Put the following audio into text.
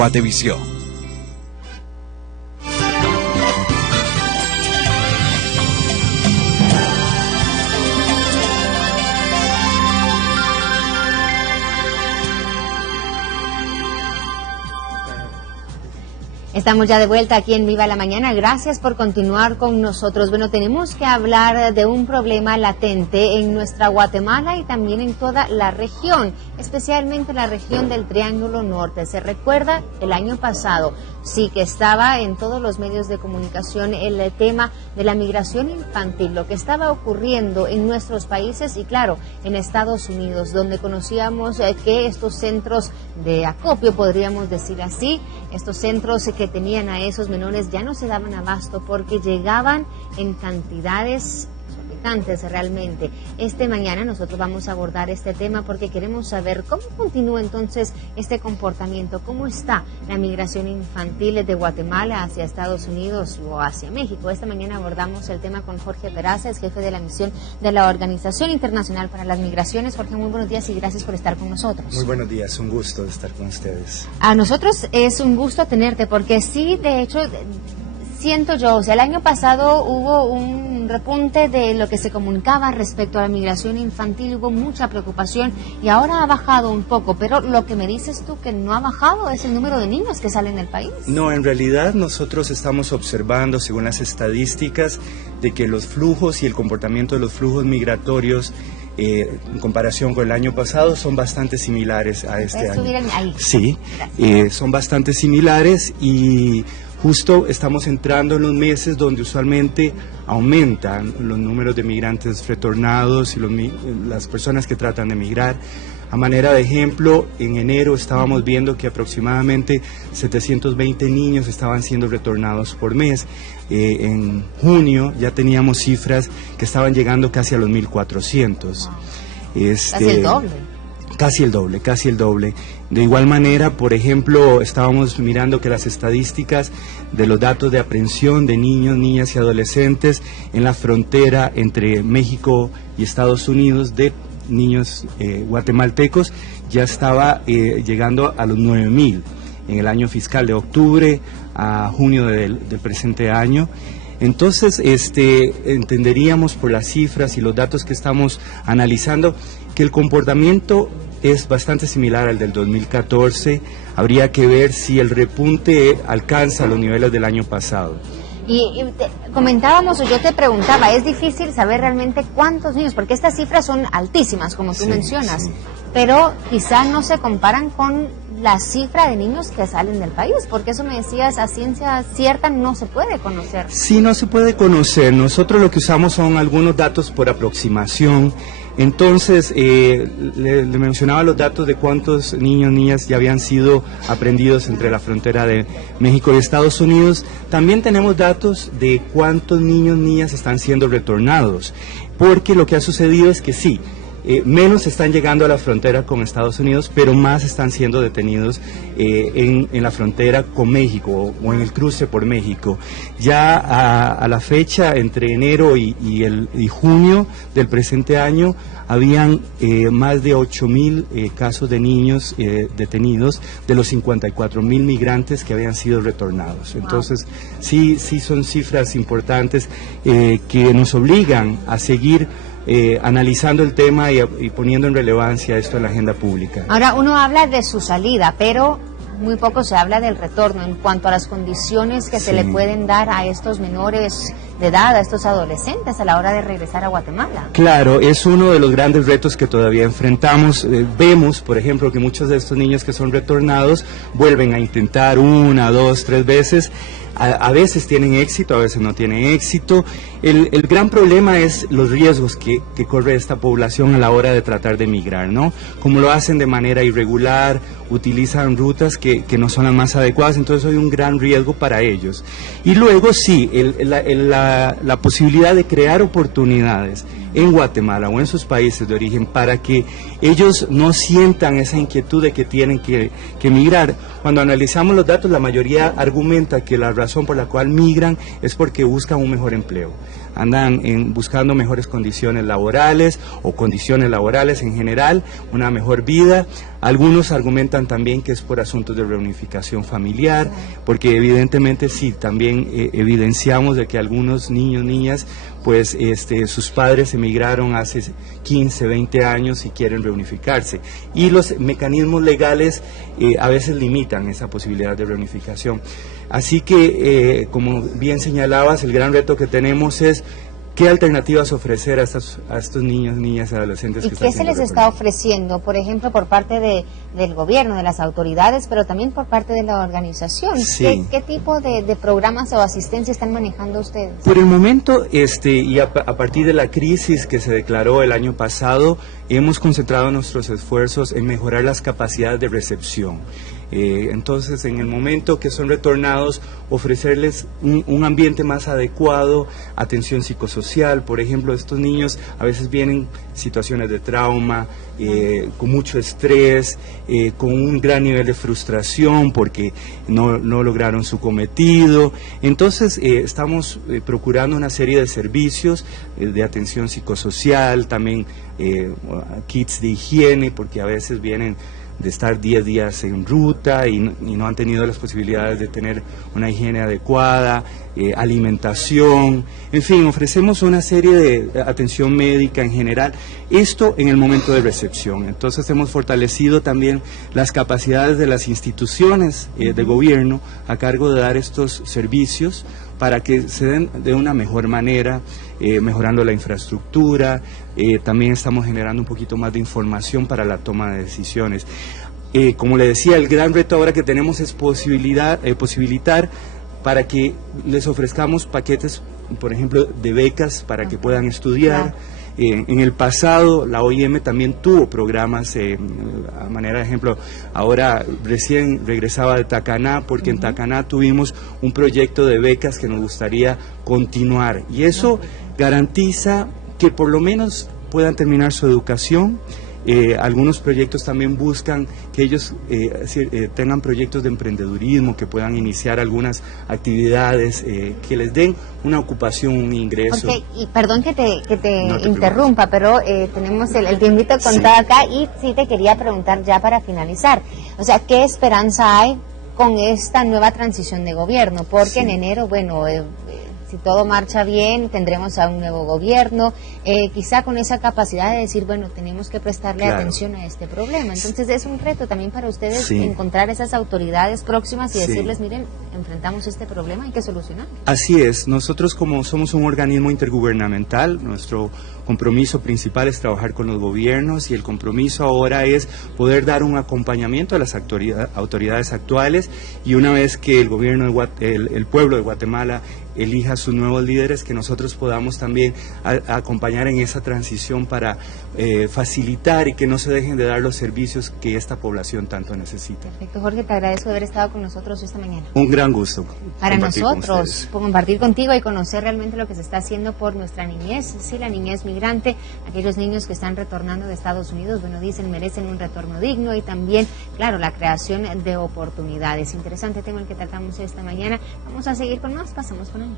Guatevisión. Estamos ya de vuelta aquí en Viva la Mañana. Gracias por continuar con nosotros. Bueno, tenemos que hablar de un problema latente en nuestra Guatemala y también en toda la región, especialmente la región del Triángulo Norte. Se recuerda el año pasado, sí, que estaba en todos los medios de comunicación el tema de la migración infantil, lo que estaba ocurriendo en nuestros países y claro, en Estados Unidos, donde conocíamos que estos centros de acopio, podríamos decir así, estos centros que tenían a esos menores ya no se daban abasto porque llegaban en cantidades exorbitantes realmente. Mañana nosotros vamos a abordar este tema porque queremos saber cómo continúa entonces este comportamiento, cómo está la migración infantil de Guatemala hacia Estados Unidos o hacia México. Esta mañana abordamos el tema con Jorge Peraza, es jefe de la misión de la Organización Internacional para las Migraciones. Jorge, muy buenos días y gracias por estar con nosotros. Muy buenos días, un gusto estar con ustedes. A nosotros es un gusto tenerte porque sí, de hecho, siento yo, o sea, el año pasado hubo un repunte de lo que se comunicaba respecto a la migración infantil, hubo mucha preocupación y ahora ha bajado un poco, pero lo que me dices tú que no ha bajado es el número de niños que salen del país. No, en realidad nosotros estamos observando, según las estadísticas, de que los flujos y el comportamiento de los flujos migratorios en comparación con el año pasado son bastante similares a este año. Ahí. Sí, son bastante similares y justo estamos entrando en los meses donde usualmente aumentan los números de migrantes retornados y las personas que tratan de migrar. A manera de ejemplo, en enero estábamos viendo que aproximadamente 720 niños estaban siendo retornados por mes. En junio ya teníamos cifras que estaban llegando casi a los 1.400. Casi el doble. Casi el doble. De igual manera, por ejemplo, estábamos mirando que las estadísticas de los datos de aprehensión de niños, niñas y adolescentes en la frontera entre México y Estados Unidos de niños guatemaltecos ya estaba llegando a los 9.000 en el año fiscal de octubre a junio del presente año. Entonces, entenderíamos por las cifras y los datos que estamos analizando que el comportamiento es bastante similar al del 2014. Habría que ver si el repunte alcanza los niveles del año pasado. Y comentábamos, o yo te preguntaba, es difícil saber realmente cuántos niños, porque estas cifras son altísimas, como tú mencionas, pero quizá no se comparan con la cifra de niños que salen del país, porque eso me decías, a ciencia cierta no se puede conocer. Sí, no se puede conocer. Nosotros lo que usamos son algunos datos por aproximación. Entonces, le mencionaba los datos de cuántos niños, niñas ya habían sido aprehendidos entre la frontera de México y Estados Unidos. También tenemos datos de cuántos niños, niñas están siendo retornados, porque lo que ha sucedido es que sí, menos están llegando a la frontera con Estados Unidos, pero más están siendo detenidos en la frontera con México o en el cruce por México. Ya a la fecha, entre enero y junio del presente año, habían más de 8.000 casos de niños detenidos de los 54.000 migrantes que habían sido retornados. Entonces, sí son cifras importantes que nos obligan a seguir analizando el tema y poniendo en relevancia esto en la agenda pública. Ahora, uno habla de su salida, pero muy poco se habla del retorno en cuanto a las condiciones que se le pueden dar a estos menores de edad, a estos adolescentes a la hora de regresar a Guatemala. Claro, es uno de los grandes retos que todavía enfrentamos. Vemos, por ejemplo, que muchos de estos niños que son retornados vuelven a intentar 1, 2, 3 veces. A veces tienen éxito, a veces no tienen éxito. El gran problema es los riesgos que corre esta población a la hora de tratar de migrar, ¿no? Como lo hacen de manera irregular, utilizan rutas que no son las más adecuadas, entonces hay un gran riesgo para ellos. Y luego sí, la posibilidad de crear oportunidades en Guatemala o en sus países de origen para que ellos no sientan esa inquietud de que tienen que migrar. Cuando analizamos los datos, la mayoría argumenta que la razón por la cual migran es porque buscan un mejor empleo. Andan buscando mejores condiciones laborales o condiciones laborales en general, una mejor vida. Algunos argumentan también que es por asuntos de reunificación familiar, porque evidentemente sí, también evidenciamos de que algunos niños, niñas, pues sus padres emigraron hace 15, 20 años y quieren reunificarse. Y los mecanismos legales a veces limitan esa posibilidad de reunificación. Así que, como bien señalabas, el gran reto que tenemos es ¿qué alternativas ofrecer a estos niños, niñas, adolescentes? ¿Y qué se les está ofreciendo, por ejemplo, por parte del gobierno, de las autoridades, pero también por parte de la organización? Sí. ¿Qué tipo de programas o asistencia están manejando ustedes? Por el momento, y a partir de la crisis que se declaró el año pasado, hemos concentrado nuestros esfuerzos en mejorar las capacidades de recepción. Entonces, en el momento que son retornados, ofrecerles un ambiente más adecuado, atención psicosocial. Por ejemplo, estos niños a veces vienen situaciones de trauma, con mucho estrés, con un gran nivel de frustración porque no lograron su cometido. Entonces, estamos procurando una serie de servicios de atención psicosocial, también kits de higiene, porque a veces vienen de estar 10 días en ruta y no han tenido las posibilidades de tener una higiene adecuada, alimentación, en fin, ofrecemos una serie de atención médica en general, esto en el momento de recepción. Entonces hemos fortalecido también las capacidades de las instituciones de gobierno a cargo de dar estos servicios para que se den de una mejor manera, mejorando la infraestructura, también estamos generando un poquito más de información para la toma de decisiones. Como le decía, el gran reto ahora que tenemos es posibilitar para que les ofrezcamos paquetes, por ejemplo, de becas para que puedan estudiar. En el pasado la OIM también tuvo programas, a manera de ejemplo, ahora recién regresaba de Tacaná, porque en Tacaná tuvimos un proyecto de becas que nos gustaría continuar, y eso garantiza que por lo menos puedan terminar su educación. Algunos proyectos también buscan que ellos tengan proyectos de emprendedurismo, que puedan iniciar algunas actividades que les den una ocupación, un ingreso. Porque, y perdón que te interrumpa, pero tenemos el tiempito contado acá, y sí te quería preguntar ya para finalizar, o sea, ¿qué esperanza hay con esta nueva transición de gobierno? Porque en enero, bueno, si todo marcha bien, tendremos a un nuevo gobierno, quizá con esa capacidad de decir, bueno, tenemos que prestarle atención a este problema. Entonces es un reto también para ustedes encontrar esas autoridades próximas y decirles, miren, enfrentamos este problema, hay que solucionarlo. Así es, nosotros como somos un organismo intergubernamental, nuestro compromiso principal es trabajar con los gobiernos, y el compromiso ahora es poder dar un acompañamiento a las autoridades actuales, y una vez que el gobierno, el pueblo de Guatemala elija sus nuevos líderes, que nosotros podamos también acompañar en esa transición para facilitar y que no se dejen de dar los servicios que esta población tanto necesita. Perfecto, Jorge, te agradezco haber estado con nosotros esta mañana. Un gran gusto. Para nosotros, compartir contigo y conocer realmente lo que se está haciendo por nuestra niñez, sí, la niñez migrante, aquellos niños que están retornando de Estados Unidos, bueno, dicen, merecen un retorno digno, y también, claro, la creación de oportunidades. Interesante tema el que tratamos esta mañana. Vamos a seguir con más, pasamos con antes.